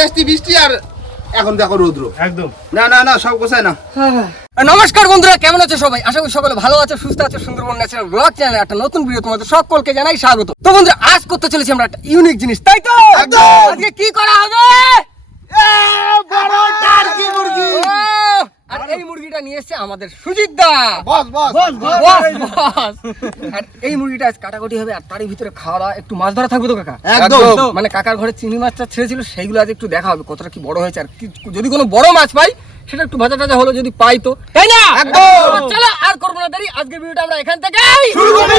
আস্তে আস্তে বৃষ্টি আর এখন দেখো রৌদ্র। একদম। না না না সব কোথায় না। নমস্কার বন্ধুরা কেমন আছো সবাই? আশা করি সকলে ভালো আছো সুস্থ আছো সুন্দরবন ন্যাচারাল ব্লগ চ্যানেলে একটা নতুন ভিডিও তোমাদের সকলকে জানাই স্বাগত। তো বন্ধুরা আজ করতে চলেছি আমরা একটা ইউনিক জিনিস তাই তো? একদম। আজকে কি করা হবে? বড় টার্কি মুরগি। মুরগিটা নিয়ে এসেছে আমাদের সুজিত দা। বস বস। বস বস। আর এই মুরগিটা আজ কাটাকুটি হবে আর তারই ভিতরে খাওয়া দাওয়া একটু মাছ ধরা থাকবে তো কাকা? একদম। মানে কাকার ঘরে চিংড়ি মাছটা ছেড়েছিল সেইগুলো আজ একটু দেখা হবে কতটা কি বড় হয়েছে আর যদি কোনো বড় মাছ পাই সেটা একটু ভাজা টাজা হলো যদি পাই তো। তাই না? একদম। চলো আর করব না দেরি আজকের ভিডিওটা আমরা এখান থেকে শুরু করি।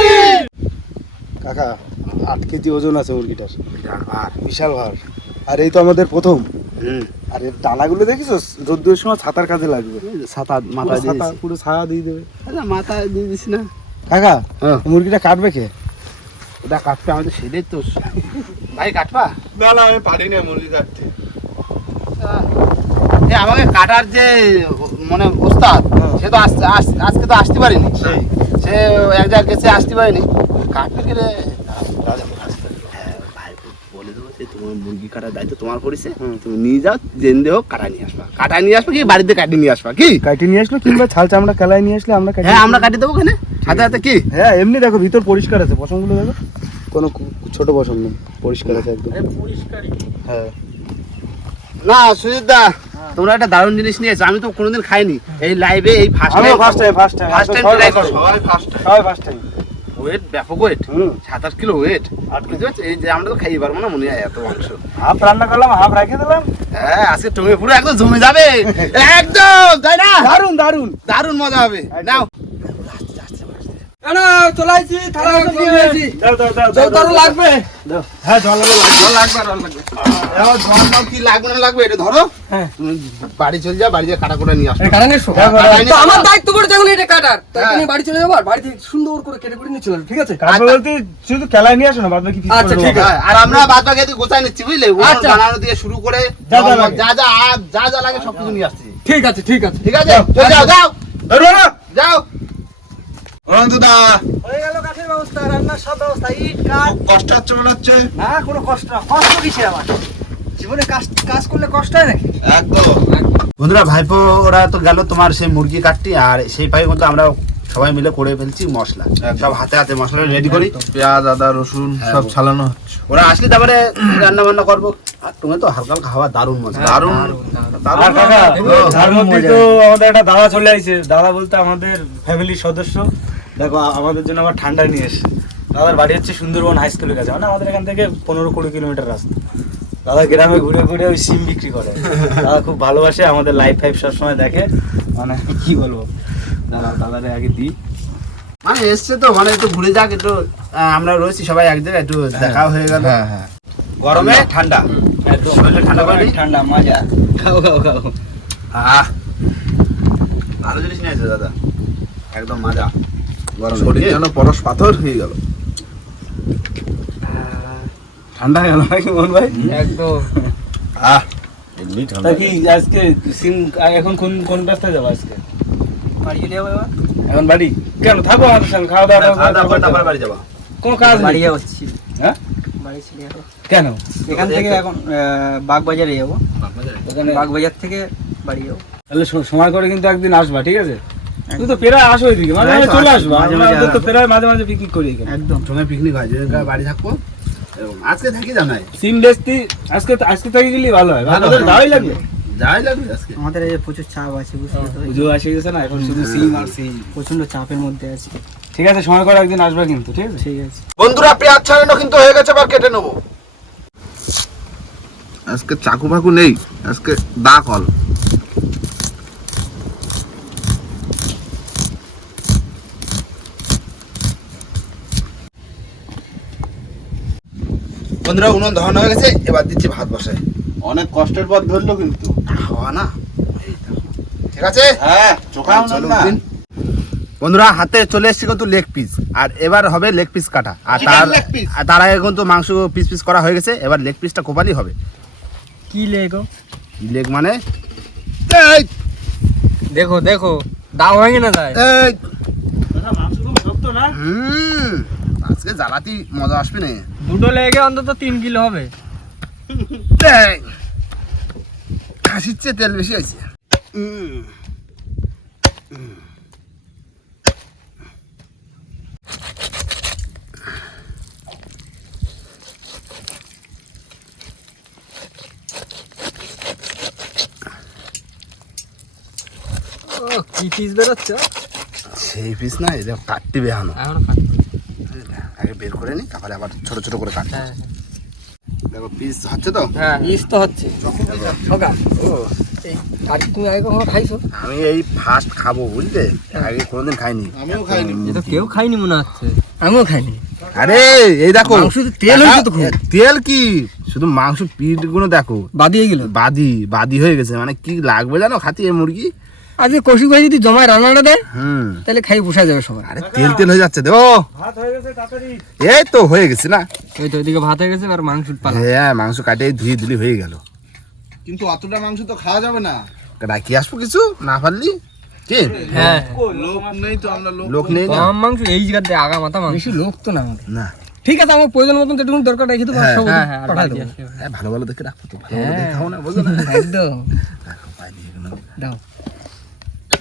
কাকা আট কেজি ওজন আছে মুরগিটার। বিশাল ভার। আর এই তো আমাদের প্রথম। আর এর ডানাগুলো দেখিস রোদ্দুরের সময় ছাতার কাজে লাগবে। ছাতা পুরো ছাতা পুরো ছায়া দিয়ে দেবে। আচ্ছা মাথায় দিয়ে দিস না। কাকা হ্যাঁ। মুরগিটা কাটবে কে? ওটা কাটতে আমাদের সেদের তো ভাই কাটবা? না না আমি পারি না মুরগি কাটতে। এ আমাকে কাটার যে মানে ওস্তাদ হ্যাঁ। সে তো আজকে তো আসতে পারিনি। সে এক জায়গায় গেছে আসতে পারেনি। কাটবে কি রে হ্যাঁ, ভাই বলে দেবো যে তোমার মুরগি কাটার দায়িত্ব তোমার পড়েছে? তুমি নিয়ে যাও জেন্দে হোক কাটা নিয়ে আসবা। কাটা নিয়ে আসবা কি? বাড়িতে কাটি নিয়ে আসবা কি? কাটি নিয়ে আসলো কিংবা ছাল চামড়া কালাই নিয়ে আসলে আমরা হ্যাঁ আমরা কাটি দেবো কেন হাতে হাতে কি? হ্যাঁ এমনি দেখো ভিতর পরিষ্কার আছে। পশমগুলো দেখো। কোনো ছোট পশম নেই। পরিষ্কার আছে একদম। হ্যাঁ। না সুজিত দা তোমরা একটা দারুণ জিনিস নিয়েছো আমি তো কোনোদিন খাইনি। এই লাইভে এই first time first time first time try করো। সবাই ফার্স্ট সবাই ফার্স্ট টাইম ওয়েট ব্যাপক ওয়েট হুম। সাত আট কিলো ওয়েট বুঝতে পারছি এই যে আমরা তো খাইয়ে পারব না মনে হয় এত মাংস। হাফ রান্না করলাম হাফ রাখে দিলাম। হ্যাঁ আজকে টমে পুরো একদম জমে যাবে। একদম তাই না? দারুণ দারুণ দারুণ মজা হবে। নাও। বাড়ি চলে যাও বাড়ি কাটা করে নিয়ে আসো। এটা কাটা নিয়ে এসো। হ্যাঁ। আমার দায়িত্ব এটা কাটার। হ্যাঁ। এখনই বাড়ি চলে যাব আর বাড়ি সুন্দর করে কেটে কুটে নিয়ে চলে ঠিক আছে? শুধু কেলায় নিয়ে আসো না বাদ বাকি আচ্ছা, ঠিক আছে। হ্যাঁ, আর আমরা বাদ বাকি গোছায় নিচ্ছি বুঝলে? আচ্ছা। বানানো দিয়ে শুরু করে যা যা যা যা আ- যা যা লাগে সব কিছু নিয়ে আসছি। ঠিক আছে ঠিক আছে। ঠিক আছে? যাও। যাও যাও। অনন্তদা হয়ে গেল কাঠের ব্যবস্থা রান্নার সব ব্যবস্থা ইট কাঠ। কষ্ট হচ্ছে মনে হচ্ছে? না কোনো কষ্ট না কষ্ট কিসে আমার জীবনে কাজ কাজ করলে কষ্ট হয় নাকি? একদম। বন্ধুরা ভাইপো ওরা তো গেল তোমার সেই মুরগি কাটটি আর সেই ভাই কিন্তু আমরা সবাই মিলে করে ফেলছি মশলা। সব হাতে হাতে মশলা রেডি করি। পেঁয়াজ আদা রসুন হ্যাঁ, সব ছালানো হচ্ছে। ওরা আসলে তারপরে রান্না বান্না করব। আর তুমি তো হালকা হালকা খাওয়া দারুণ মজা। দারুণ। দারুণ। তো আমাদের একটা দাদা চলে আসছে দাদা বলতে আমাদের ফ্যামিলির সদস্য। দেখো আমাদের জন্য আবার ঠান্ডা নিয়ে এসছে। দাদার বাড়ি হচ্ছে সুন্দরবন হাই স্কুলের কাছে। মানে আমাদের এখান থেকে পনেরো কুড়ি কিলোমিটার রাস্তা। দাদা গ্রামে ঘুরে ঘুরে ওই সিম বিক্রি করে। দাদা খুব ভালোবাসে আমাদের লাইফ ফাইভ সবসময় দেখে। মানে কি বলব? দাদা দাদারে আগে দিই মানে এসছে তো মানে একটু ঘুরে যাক একটু আহ, আমরা রয়েছি সবাই এক জায়গায় একটু দেখা হয়ে গেল। হ্যাঁ হ্যাঁ। গরমে? ঠান্ডা। ঠান্ডা। করে নি? ঠান্ডা মজা। খাও খাও খাও। আহ। ভালো জিনিস নিয়েছে দাদা। একদম মজা। গরম। শরীর যেন পরশ পাথর হয়ে গেল। ঠান্ডা হয়ে গেল নাকি মন ভাই? একদম। আহ। এমনি ঠান্ডা কি আজকে সিম এখন কোন কোন রাস্তায় যাব আজকে? বাড়ি চলে যাব এবার? এখন বাড়ি? কেন? থাকো আমাদের সঙ্গে খাওয়া দাওয়া খাওয়া দাওয়া করে করতে তারপরে বাড়ি যাব। কোনো কাজ বাড়ি যাচ্ছি হ্যাঁ? বাড়ি চলে যাব। কেন? এখান থেকে এখন বাগবাজারে যাব। ওখানে বাগবাজার থেকে বাড়ি যাব। তাহলে সময় করে কিন্তু একদিন আসবা ঠিক আছে? তুই তো প্রায় আসো এদিকে মাঝে মাঝে আসো, চলে আসো, আসবা। মাঝে আমরা তো। প্রায় মাঝে মাঝে পিকনিক করি এখানে। একদম। সঙ্গে পিকনিক হয় যে বাড়ি থাকব আজকে থাকি জানাই। সিম বেচতি আজকে আজকে থেকে গেলে ভালো হয়। ভালো ভালোই লাগবে। যাই লাগবে আজকে। আমাদের এই প্রচুর চাপ আছে বুঝতে তো পুজো আসে গেছে না এখন শুধু সিম আর সিম। প্রচণ্ড চাপের মধ্যে আছি। ঠিক আছে সময় করে একদিন আসবা কিন্তু ঠিক আছে? ঠিক আছে। বন্ধুরা পেঁয়াজ ছাড়ানো কিন্তু হয়ে গেছে এবার কেটে নেব। আজকে চাকু ফাকু নেই আজকে দা কল। বন্ধুরা উনুন ধরানো হয়ে গেছে এবার দিচ্ছি ভাত বসায়। অনেক কষ্টের পথ ধরলো কিন্তু। হাওয়া না? ঠিক আছে? হ্যাঁ। বন্ধুরা হাতে চলে এসেছে কিন্তু লেগ পিস আর এবার হবে লেগ পিস কাটা। আর তার আর তার আগে কিন্তু মাংস পিস পিস করা হয়ে গেছে। এবার লেগ পিসটা কোপালি হবে। কি লেগো লেগ মানে? এই, দেখো দেখো। দাও ভেঙে না যায় এই, মাংস না? হুম, আজকে জ্বালাতি মজা আসবে না। দুটো লেগে অন্তত তিন কিলো হবে। খাসির চেয়ে তেল বেশি। ও কি পিস বেরোচ্ছে? সেই পিস না এটা কাটতে বেহানো। এখনও কাটতে আগে বের করে নি তারপরে আবার ছোট ছোট করে কাটতে হ্যাঁ। দেখো পিস হচ্ছে তো? হ্যাঁ। ইস তো হচ্ছে। সকাল ও এই আর তুমি আগে কখনো খাইছো? আমি এই ফার্স্ট খাব বুঝলে? আগে কোনোদিন খাইনি। আমিও খাইনি। এ তো কেউ খাইনি মনে হচ্ছে। আমিও খাইনি। আরে এই দেখো। মাংস তেল হয়েছে তো তেল কি? শুধু মাংস পিঠগুলো দেখো বাদিয়ে গেল। বাদি বাদি হয়ে গেছে। মানে কি লাগবে জানো? খাতি এই মুরগি? আজকে কষি ভাই যদি জমায় রান্নাটা দেয় হুম। তাহলে খাই পোষা যাবে সবার আরে তেল তেল হয়ে যাচ্ছে দেবো। ভাত হয়ে গেছে তাড়াতাড়ি। এই তো হয়ে গেছে না। ওই তো ওইদিকে ভাত হয়ে গেছে আর মাংস পালা হ্যাঁ মাংস কাটে ধুয়ে দিলি হয়ে গেল। কিন্তু অতটা মাংস তো খাওয়া যাবে না। রাখি আসব কিছু? না পারলি? কি? হ্যাঁ। লোক নেই তো আমরা লোক লোক নেই কম মাংস এই জায়গাতে আগা মাথা মাংস। বেশি লোক তো না না। ঠিক আছে আমার প্রয়োজন মতন যেটুকু দরকার রেখে দেবো হ্যাঁ, সব হ্যাঁ হ্যাঁ আর পাঠাই দেবো হ্যাঁ ভালো ভালো দেখে রাখব তো ভালো ভালো দেখে খাও না বুঝো না। একদম। রাখো,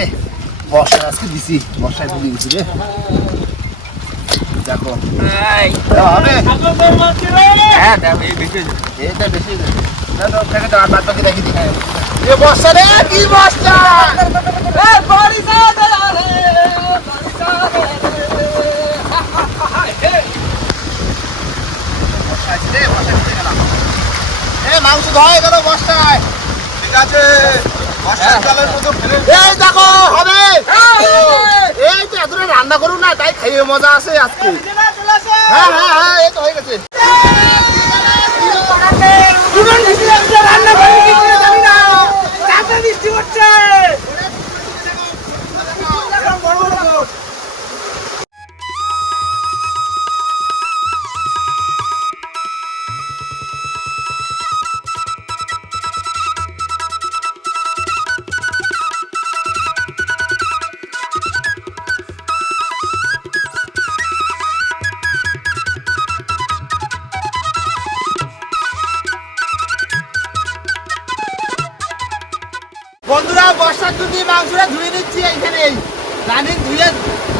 রে বর্ষা আজকে দিছি বর্ষায় দিছি রে। দেখো। হবে। হ্যাঁ দাও এই বেশি এটা বেশি না না থেকে দাও বাদ বাকি দেখি দিই। এ বর্ষা রে কি বর্ষা? এ মাংস ধোয়া গেল বর্ষায়। ঠিক আছে। এই দেখো। হবে এই তো এতটা রান্না করুন না তাই খাইয়ে মজা আছে আজকে। হ্যাঁ হ্যাঁ হ্যাঁ এই তো হয়ে গেছে। বন্ধুরা বর্ষার যদি মাংসটা ধুয়ে নিচ্ছি এইখানেই। রানিং ধুয়ে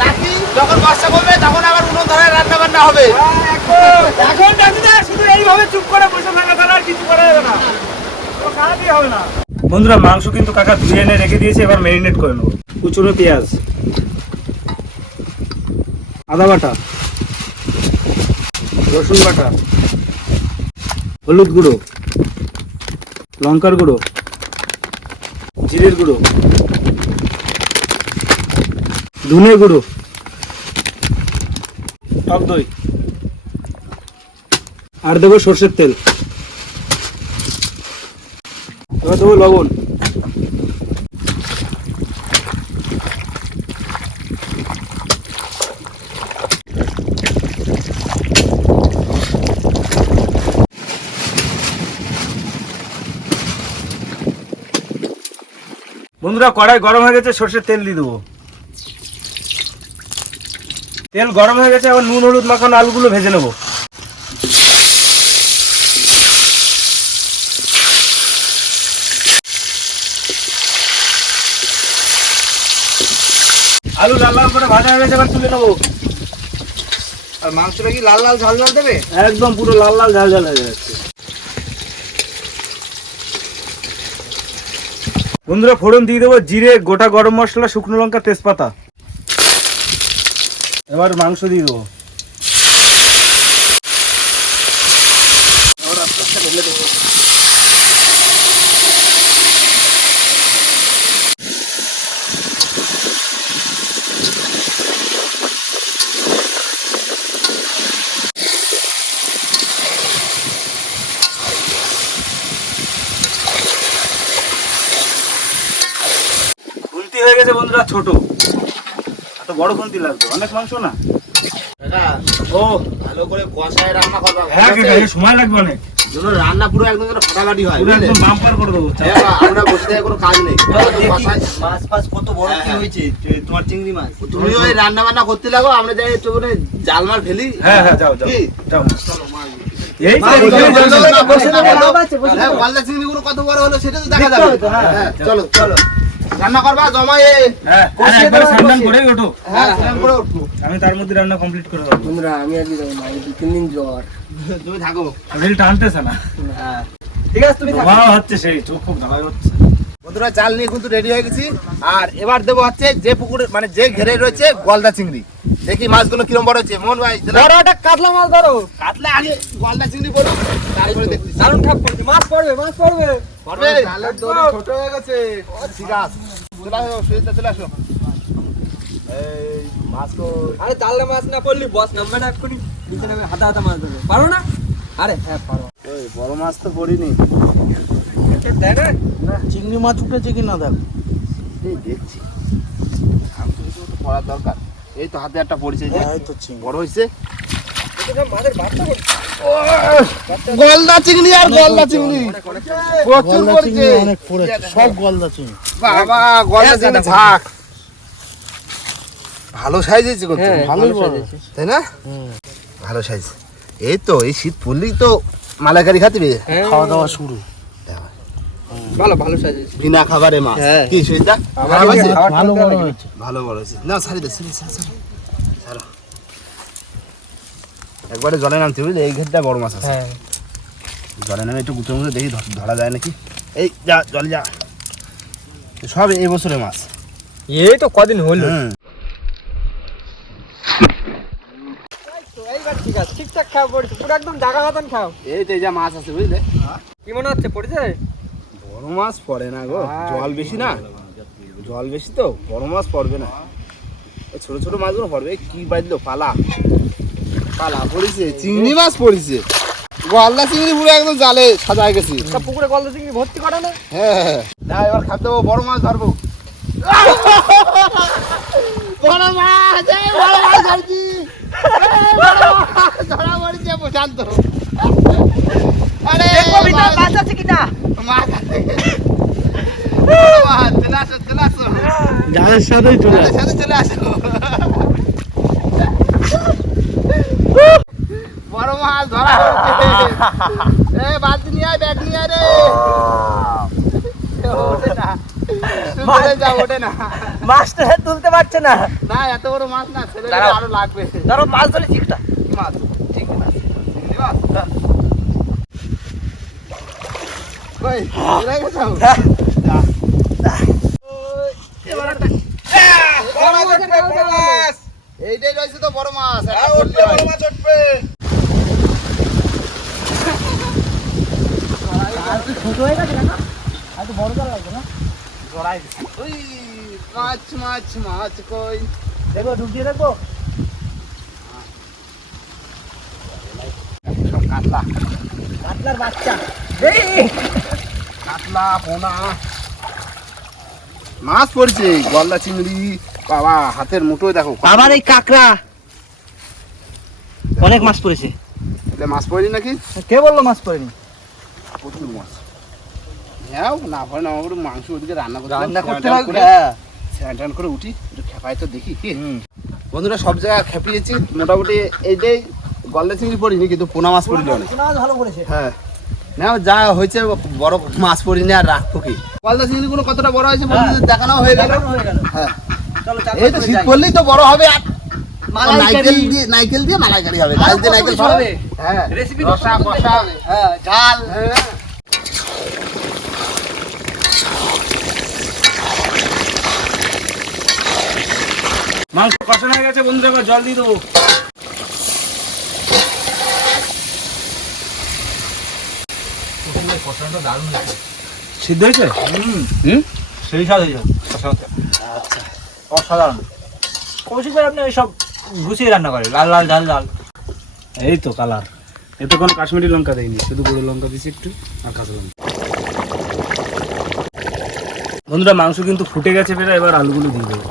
রাখি যখন বর্ষা কমবে তখন আবার উনুন ধরে রান্না বান্না হবে। এখন শুধু এইভাবে চুপ করে বসে থাকা ছাড়া আর কিছু করা যাবে না। খারাপই হবে না। বন্ধুরা মাংস কিন্তু কাকা ধুয়ে এনে রেখে দিয়েছে এবার ম্যারিনেট করে নেব। কুচুনো পেঁয়াজ আদা বাটা রসুন বাটা হলুদ গুঁড়ো লঙ্কার গুঁড়ো জিরের গুঁড়ো। ধনে গুঁড়ো। টক দই। আর দেবো সর্ষের তেল। এবার দেবো লবণ। বন্ধুরা কড়াই গরম হয়ে গেছে, সর্ষের তেল দিয়ে দেবো। তেল গরম হয়ে গেছে আবার নুন, হলুদ, মাখানো আলুগুলো ভেজে নেব। আলু লাল লাল করে ভাজা হয়ে গেছে, এবার তুলে নেব। আর মাংসটা কি লাল লাল ঝাল ঝাল দেবে? একদম পুরো লাল লাল ঝাল ঝাল হয়ে যাচ্ছে। বন্ধুরা, ফোড়ন দিয়ে দেবো জিরে, গোটা গরম মশলা, শুকনো লঙ্কা, তেজপাতা। এবার মাংস দিয়ে দেবো গেছে বন্ধুরা ছোট এত বড় খুন্তি লাগতো অনেক মাংস না? ও ভালো করে কষায় রান্না করবা হ্যাঁ ঠিক কাকা, আছে? এর সময় লাগবে অনেক। যেন রান্না পুরো একদম যেন ফাটাফাটি হয় পুরো একদম বাম্পার করে দেবো হ্যাঁ, আমরা বসে থেকে কোনো কাজ নেই। মাছ ফাছ কত বড় কি। হয়েছে? তোমার চিংড়ি মাছ। তুমি ওই রান্না বান্না করতে লাগো আমরা যাই একটু করে জাল মাল ফেলি। হ্যাঁ হ্যাঁ যাও যাও। যাও। এই তো, মা, এখানে বসে যাও, থাকো, যাও। বসে থাকো। লাভ আছে, বসে। হ্যাঁ, থাকো। চিংড়িগুলো কত বড় হলো সেটা তো দেখা যাবে। চলো। চলো। রান্না করবা? জমায়ে হ্যাঁ একবার স্নান কষিয়ে। ওঠো। হ্যাঁ স্নান করে উঠবো। আমি তার মধ্যে রান্না কমপ্লিট করে দেবো। বন্ধুরা আমি আজকে যাব না দু তিন দিন জ্বর। তুমি থাকো। টানতেছে না। ঠিক আছে তুমি থাকো। হচ্ছে সেই চোখ খুব হচ্ছে। বন্ধুরা চাল নিয়ে কিন্তু রেডি হয়ে গেছি। আর এবার দেবো হচ্ছে যে পুকুরে মানে যে ঘেরে রয়েছে গলদা চিংড়ি। দেখি মাছগুলো কিরম বড় হচ্ছে মোহন ভাই। বড় একটা কাতলা মাছ ধরো। কাতলা আগে গলদা চিংড়ি বলো তারপরে দেখছি। দারুণ ঠাপ পড়ছে মাছ পড়বে। মাছ পড়বে। দড়ি ছোট হয়ে গেছে। ঠিক আছে। চলে আসো চলে আসো। এই মাছ তো আরে জালে মাছ না পড়লি বস নাম্বারটা এক্ষুনি নিচে নামে হাতা হাতা মাছ ধরবে পারো না? আরে হ্যাঁ পারো। ওই বড় মাছ তো পড়িনি দেখ না চিংড়ি মাছ উঠেছে কি না দেখো। এই দেখছি। আমি তো পড়ার দরকার। এই তো হাতে একটা পড়েছে যে এই তো চিংড়ি। বড় হয়েছে গলদা চিংড়ি আর গলদা চিংড়ি। প্রচুর পড়ছে। অনেক পড়েছে সব গলদা চিংড়ি। বাবা গলদা চিংড়ি থাক। ভালো সাইজ হয়েছে হ্যাঁ, ভালো তাই না? ভালো সাইজ। এই তো এই শীত পড়লেই তো মালাইকারি খাতে হবে হ্যাঁ। খাওয়া দাওয়া শুরু। ভালো ভালো সাজে বিনা খাবারে মাছ। হ্যাঁ। কি সুবিধা ভালো ভালো বড় হয়েছে ভালো না ছাড়ি দে ছাড়ি ছাড়ি ছাড়ি ছাড়ো একবারে জলে নামতে বুঝলি এই ঘেরটা বড় মাছ আছে। হ্যাঁ। জলে নামে একটু গুঁতো মুতো দেখি ধরা যায় নাকি? এই যা জলে যা। সব এই বছরের মাছ। এই তো কদিন হলো। এইবার ঠিক আছে ঠিকঠাক খাও পড়ছে। পুরো একদম জাগা মতন খাও। এই তো এই যা মাছ আছে বুঝলে? কি মনে হচ্ছে পড়েছে? বড় মাছ পড়ে না গো হ্যাঁ। জল বেশি না? জল বেশি তো বড় মাছ পড়বে না। ছোট ছোট মাছগুলো পড়বে কি বাজলো পালা। পালা পড়েছে চিংড়ি মাছ পড়েছে। গলদা চিংড়ি পুরো একদম জালে সাজায় গেছি। পুকুরে গলদা চিংড়ি ভর্তি করে না? হ্যাঁ। না এবার খাদ্য বড় মাছ ধরবো। বড় মাছ বড় মাছ ধরছি। এই বড় মাছ ধরা পড়েছে প্রশান্ত। আরে মাছ। আছে কিনা? মাছ আছে। মাছ চলে চলে আসো জালের সাথেই চলে আমাদের সাথে চলে আসো বড় মাছ ধরা হয়েছে এ বাদ নিয়ে আয় ব্যাগ নিয়ে আয় রে। ওঠে না। তুই চলে যা ওঠে না। মাছটা তুলতে পারছে না। না এত বড় মাছ না ছেলে আরও লাগবে। ধরো মাছ ধরে চিকটা। মাছ? ঠিক মাছ। চিংড়ি মাছ? কই এরা গেছো? যা। এবার একটা বড় মাছ, বড় তো। জড়াই ওই, মাছ মাছ মাছ কই? দেখো ঢুকিয়ে দেখো সব কাতলা। কাতলার বাচ্চা। কাতলা পোনা। মাছ পড়ছে গলদা চিংড়ি। বাবা হাতের মুঠোয় দেখো আবার এই কাকড়া। অনেক মাছ পড়েছে। মাছ পড়েনি নাকি? কে বলল মাছ পড়েনি? প্রচুর মাছ। হ্যাঁ না পড়ে না আমার মাংস ওদিকে রান্না করতে রান্না করতে লাগবে হ্যাঁ। টান করে উঠি একটু খেপাই তো দেখি। বন্ধুরা সব জায়গায় খেপিয়েছি মোটামুটি এইটাই গলদা চিংড়ি পড়িনি কিন্তু পোনা মাছ পড়িনি অনেক। ভালো করেছে। হ্যাঁ। না যা হয়েছে বড় মাছ পড়িনি আর রাখব কি? গলদা চিংড়ি গুলো কতটা বড় হয়েছে বন্ধুদের দেখানো হয়ে গেল। হয়ে হ্যাঁ। এই তো শীত পড়লেই তো বড় হবে আর। নাইকেল দিয়ে নাইকেল দিয়ে মালাইকারি হবে গাছ দিয়ে নাইকেল হবে হবে। হ্যাঁ। রেসিপি রসা কষা হ্যাঁ ঝাল। হ্যাঁ। মাংস কষানো হয়ে গেছে বন্ধুরা এবার জল দিয়ে দেবো। সিদ্ধ হয়েছে? হুম। সেই স্বাদ যাবে অসাধারণ। কৌশিক ভাই আপনি ওইসব গুছিয়ে রান্না করে লাল লাল ঝাল ঝাল। এই তো কালার। এতে কোনো কাশ্মীরি লঙ্কা দেয়নি শুধু গুঁড়ো লঙ্কা দিয়েছি একটু আর কাঁচা লঙ্কা। বন্ধুরা মাংস কিন্তু ফুটে গেছে বেরা এবার আলুগুলো দিয়ে দেবো।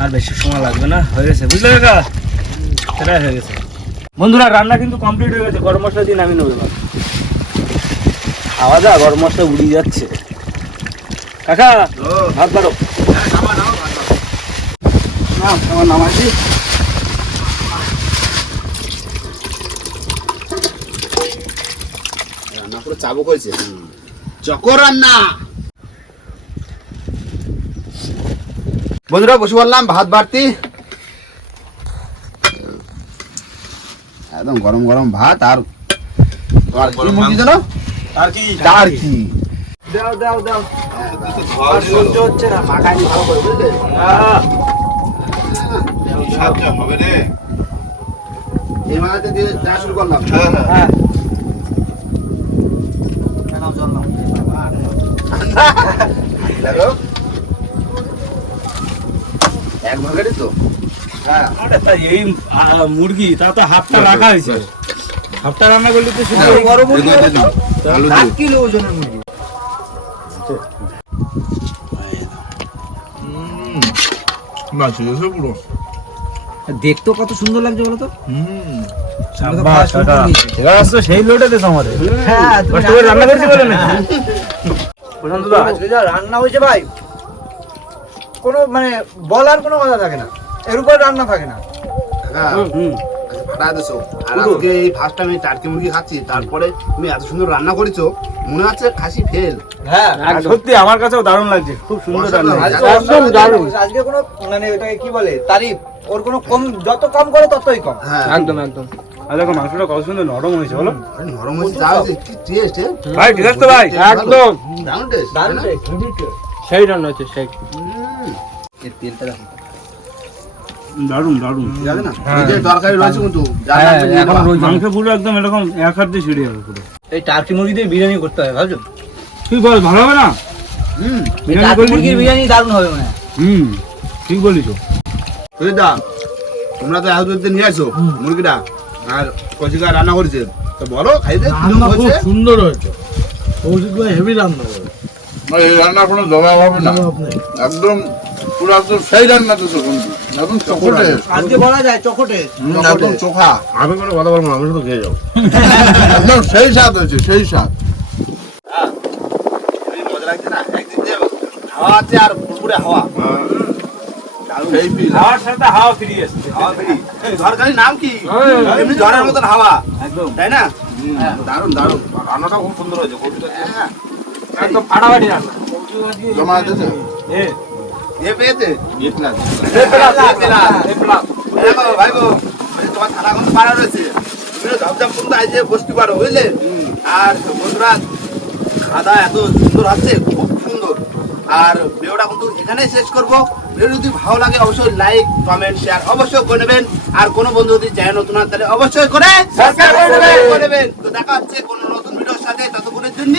আর বেশি সময় লাগবে না, হয়ে গেছে, বুঝলে কাকা? সেটাই হয়ে গেছে। বন্ধুরা, রান্না কিন্তু কমপ্লিট হয়ে গেছে, গরম মশলা দিয়ে নামিয়ে নেব খাওয়া দাওয়া, গরম মশলা উড়িয়ে যাচ্ছে। কাকা, ভাত বাড়ো। না আমার রান্না করে চাবো কইছে চকর রান্না। বন্ধুরা বসে বললাম ভাত বাড়তি। একদম গরম গরম ভাত আর আর কি মুরগি যেন আর কি আর কি দাও দাও দাও। আর সহ্য হচ্ছে না মাখাই ভালো করে বুঝলে? হবে রে। এই মাথাতে দিয়ে দেওয়া শুরু করলাম। হ্যাঁ দেখো এক ভাগেরই তো। হ্যাঁ। এই আহ, মুরগি তা তো হাফটা রাখা হয়েছে। হাফটা রান্না করলে তো শুধু হ্যাঁ, এই বড় মুরগি এগুলো তো। আলু সাত কিলো ওজনের মুরগি। দেখতেও কত সুন্দর লাগছে বলো তো। এবার আসছো সেই লোটে দেশ আমাদের হ্যাঁ কষ্ট করে রান্না করছি বলে না প্রশান্ত দা আজকে যা রান্না হয়েছে ভাই কোনো মানে বলার কোনো কথা থাকে না। এর উপর রান্না থাকে না। কাকা, হুম ফাটা দিছো। আর আজকে এই ফার্স্ট টাইম টার্কি মুরগি খাচ্ছি তারপরে তুমি এত সুন্দর রান্না করেছ মনে হচ্ছে খাসি ফেল। হ্যাঁ। সত্যি আমার কাছেও দারুণ লাগছে। খুব সুন্দর রান্না। একদম দারুণ। আজকে কোনো মানে এটাকে কি বলে তারিফ। ওর কোনো কম যত কম করে ততই কম। হ্যাঁ। একদম একদম। আর দেখো মাংসটা কত সুন্দর নরম হয়েছে বলো। নরম হয়েছে ভাই ঠিক আছে ভাই একদম। দারুণ টেস্ট দারুণ সেই রান্না হচ্ছে সেই। এর তেলটা দেখো। দারুণ দারুণ। ঠিক না? হ্যাঁ। তরকারি রয়েছে কিন্তু হ্যাঁ। মাংস পুরো একদম এরকম এক হাত দিয়ে ছিঁড়ে যাবে পুরো। এই টার্কি মুরগি দিয়ে বিরিয়ানি করতে হবে ভাবছ? ঠিক বল ভালো হবে না? হুম বিরিয়ানি টার্কি করলি? মুরগির বিরিয়ানি দারুণ হবে মানে হুম ঠিক বলিস সুজিদা তোমরা তো এত নিয়ে আসো মুরগিটা। আর কচিকা রান্না করেছে। তো বলো খাইতে সুন্দর হয়েছে। কৌশিক ভাই হেভি রান্না করে এই রান্নার কোনো জবাব হবে না। একদম পুরো একদম সেই রান্না তো তো একদম চকটে আজকে বলা যায় চকটে একদম চোখা। আমি কোনো কথা বলব আমি শুধু খেয়ে যাব। একদম সেই স্বাদ হয়েছে সেই স্বাদ। আর পুকুরে হাওয়া। সেই সাথে হাওয়া ফিরিয়ে আসছে হাওয়া বেরি ঝড়খালি নাম কি? এমনি ঝড়ের মতন হাওয়া। একদম। তাই না? দারুণ দারুণ। রান্নাটা খুব সুন্দর হয়েছে কপিটা হ্যাঁ। একদম ফাটাফাটি রান্না। জমা দিয়েছে এ। এ পেয়েছে? ইতনা পেয়েছে না। দেখো ভাই গো, তোমার থালা কিন্তু পাড়া রয়েছে। তুমি ঝপঝপ কিন্তু আইসে বসতে পারো বুঝলে? আর বন্ধুরা খাদা এত সুন্দর আছে খুব সুন্দর। আর ভিডিওটা কিন্তু এখানেই শেষ করব। ভিডিও যদি ভালো লাগে অবশ্যই লাইক কমেন্ট শেয়ার অবশ্যই করে নেবেন। আর কোনো বন্ধু যদি চ্যানেল নতুন তাহলে অবশ্যই করে সাবস্ক্রাইব করে নেবেন। তো দেখা হচ্ছে কোনো সাথে ততক্ষণের জন্য।